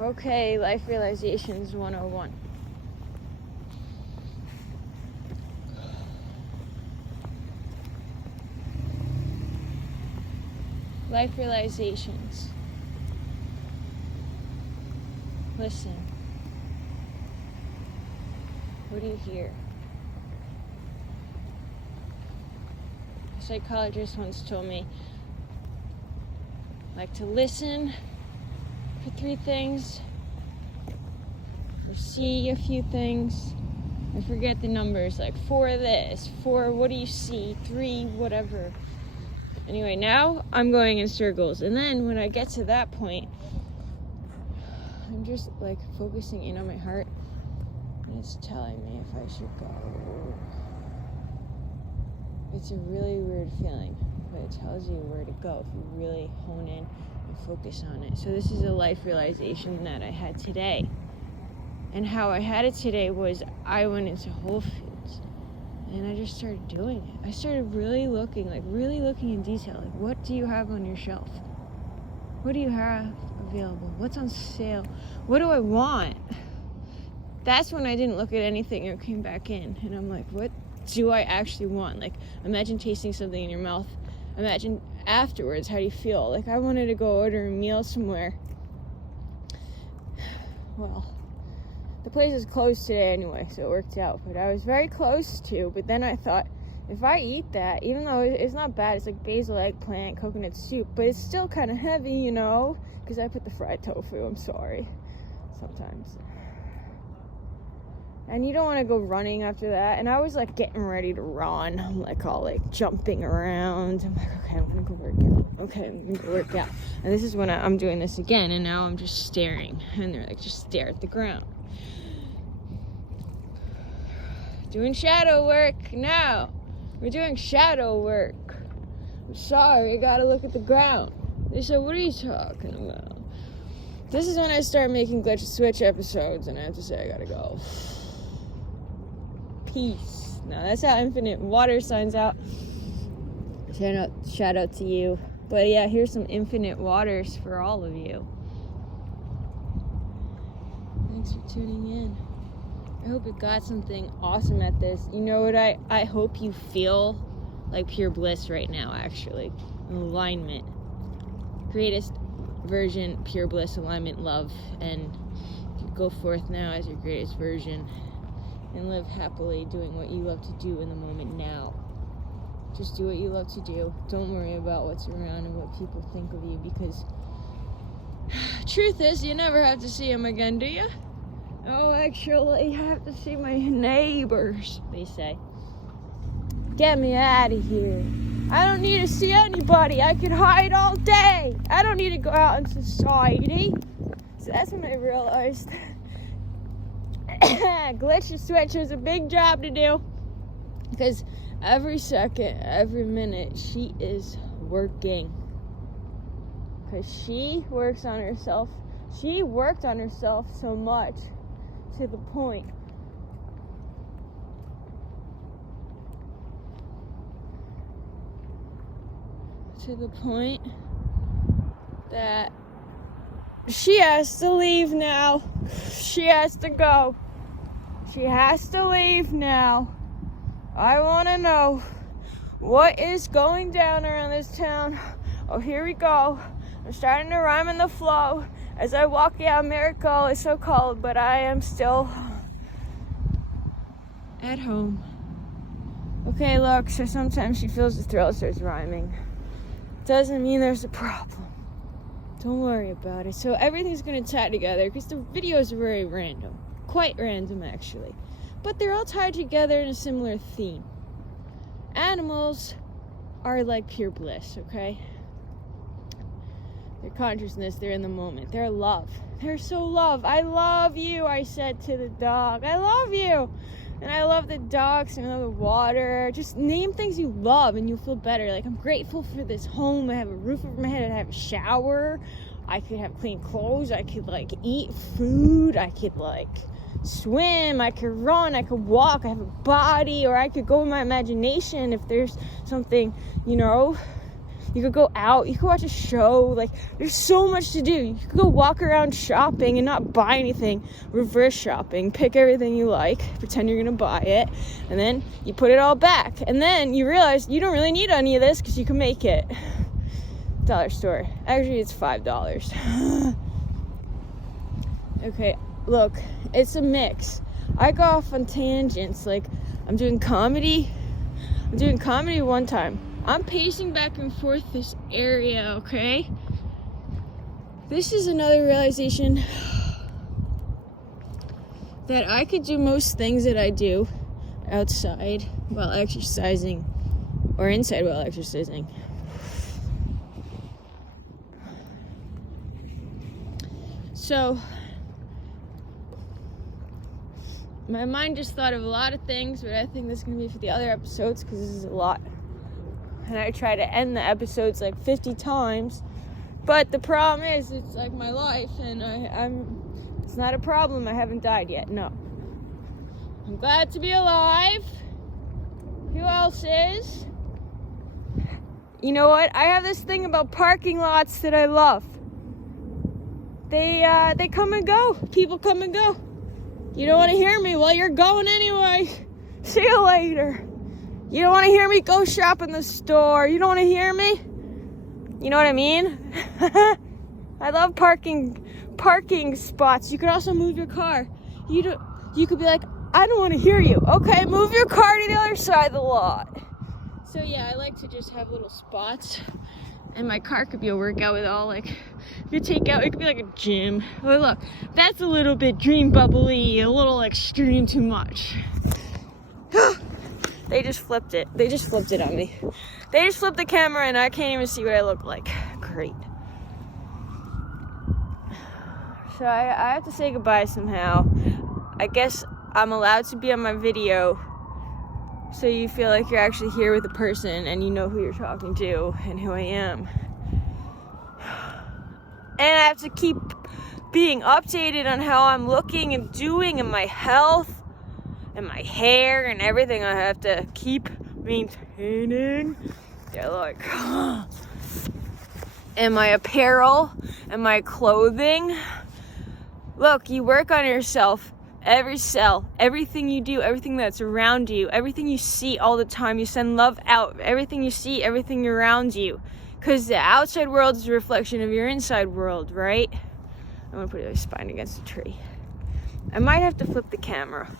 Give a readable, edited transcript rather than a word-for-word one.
Okay, Life Realizations 101. Life Realizations. Listen. What do you hear? A psychologist once told me, like, to listen for 3 things, or see a few things. I forget the numbers, like 4 this, 4 what do you see, 3 whatever. Anyway, now I'm going in circles, and then when I get to that point, I'm just like focusing in on my heart, and it's telling me if I should go. It's a really weird feeling, but it tells you where to go if you really hone in and focus on it. So this is a life realization that I had today. And how I had it today was I went into Whole Foods and I just started doing it. I started really looking in detail. Like, what do you have on your shelf? What do you have available? What's on sale? What do I want? That's when I didn't look at anything or came back in. And I'm like, what do I actually want? Like, imagine tasting something in your mouth. Imagine afterwards, how do you feel? Like, I wanted to go order a meal somewhere. Well, the place is closed today anyway, so it worked out. But I was very close to, but then I thought, if I eat that, even though it's not bad, it's like basil, eggplant, coconut soup, but it's still kind of heavy, you know, because I put the fried tofu, I'm sorry, sometimes. And you don't want to go running after that. And I was like getting ready to run. I'm like all like jumping around. I'm like, okay, I'm going to go work out. Okay, I'm going to go work out. And this is when I'm doing this again. And now I'm just staring. And they're like, just stare at the ground. Doing shadow work. No, we're doing shadow work. I'm sorry, I got to look at the ground. They said, what are you talking about? This is when I start making Glitch Switch episodes. And I have to say, I got to go. Peace. Now that's how Infinite Water signs out. Shout out to you. But yeah, here's some Infinite Waters for all of you. Thanks for tuning in. I hope you got something awesome at this. You know what I hope you feel like pure bliss right now, actually. Alignment. Greatest version, pure bliss, alignment, love. And you go forth now as your greatest version. And live happily doing what you love to do in the moment now. Just do what you love to do. Don't worry about what's around and what people think of you, because truth is, you never have to see them again, do you? Oh, actually, you have to see my neighbors, they say. Get me out of here. I don't need to see anybody. I can hide all day. I don't need to go out in society. So that's when I realized Glitch Switch has a big job to do, because every second, every minute, she is working, because she works on herself. She worked on herself so much to the point that she has to leave now. She has to go. She has to leave now. I want to know what is going down around this town. Oh, here we go. I'm starting to rhyme in the flow as I walk out. Miracle. It's so cold, but I am still at home. Okay, look, so sometimes she feels the thrill, starts rhyming. Doesn't mean there's a problem. Don't worry about it. So everything's going to tie together, because the videos are very random. Quite random, actually. But they're all tied together in a similar theme. Animals are like pure bliss, okay? Their consciousness, they're in the moment. They're love. They're so love. I love you, I said to the dog. I love you. And I love the dogs, and I love the water. Just name things you love and you'll feel better. Like, I'm grateful for this home. I have a roof over my head. I have a shower. I could have clean clothes. I could, like, eat food. I could, like, swim. I could run. I could walk. I have a body. Or I could go in my imagination if there's something, you know. You could go out. You could watch a show. Like, there's so much to do. You could go walk around shopping and not buy anything. Reverse shopping. Pick everything you like. Pretend you're going to buy it. And then you put it all back. And then you realize you don't really need any of this because you can make it. Dollar store. Actually, it's $5. Okay, look. It's a mix. I go off on tangents. Like, I'm doing comedy one time. I'm pacing back and forth this area, okay? This is another realization that I could do most things that I do outside while exercising or inside while exercising. So, my mind just thought of a lot of things, but I think this is going to be for the other episodes because this is a lot. And I try to end the episodes like 50 times. But the problem is, it's like my life, and it's not a problem. I haven't died yet, no. I'm glad to be alive. Who else is? You know what? I have this thing about parking lots that I love. They come and go. People come and go. You don't want to hear me? Well, you're going anyway. See you later. You don't want to hear me? Go shop in the store. You don't want to hear me? You know what I mean? I love parking spots. You could also move your car. You could be like, I don't want to hear you. Okay, move your car to the other side of the lot. So yeah, I like to just have little spots. And my car could be a workout with all, like, if you take out, it could be like a gym. Oh, look, that's a little bit dream bubbly, a little extreme too much. They just flipped it. They just flipped it on me. They just flipped the camera and I can't even see what I look like. Great. So I have to say goodbye somehow. I guess I'm allowed to be on my video so you feel like you're actually here with a person and you know who you're talking to and who I am. And I have to keep being updated on how I'm looking and doing and my health and my hair and everything. I have to keep maintaining. They're like, and my apparel and my clothing. Look, you work on yourself. Every cell, everything you do, everything that's around you, everything you see all the time, you send love out. Everything you see, everything around you. Because the outside world is a reflection of your inside world, right? I'm going to put my spine against a tree. I might have to flip the camera.